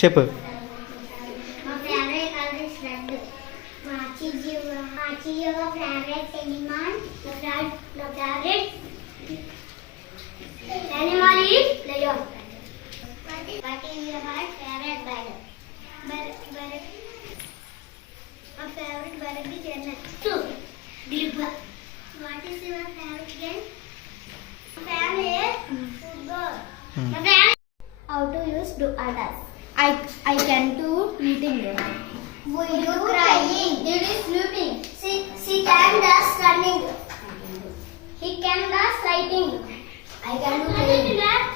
చెప్పు. My favorite color is red. Machi your favorite animal. The favorite animal is lion. What is your favorite bird? Bird. My favorite bird is Jenna. Dilba. What is your favorite game? Favorite football. My favorite. How to use do others? I can do eating. We do crying. It is sleeping. She can does running. He can does writing. I can do playing.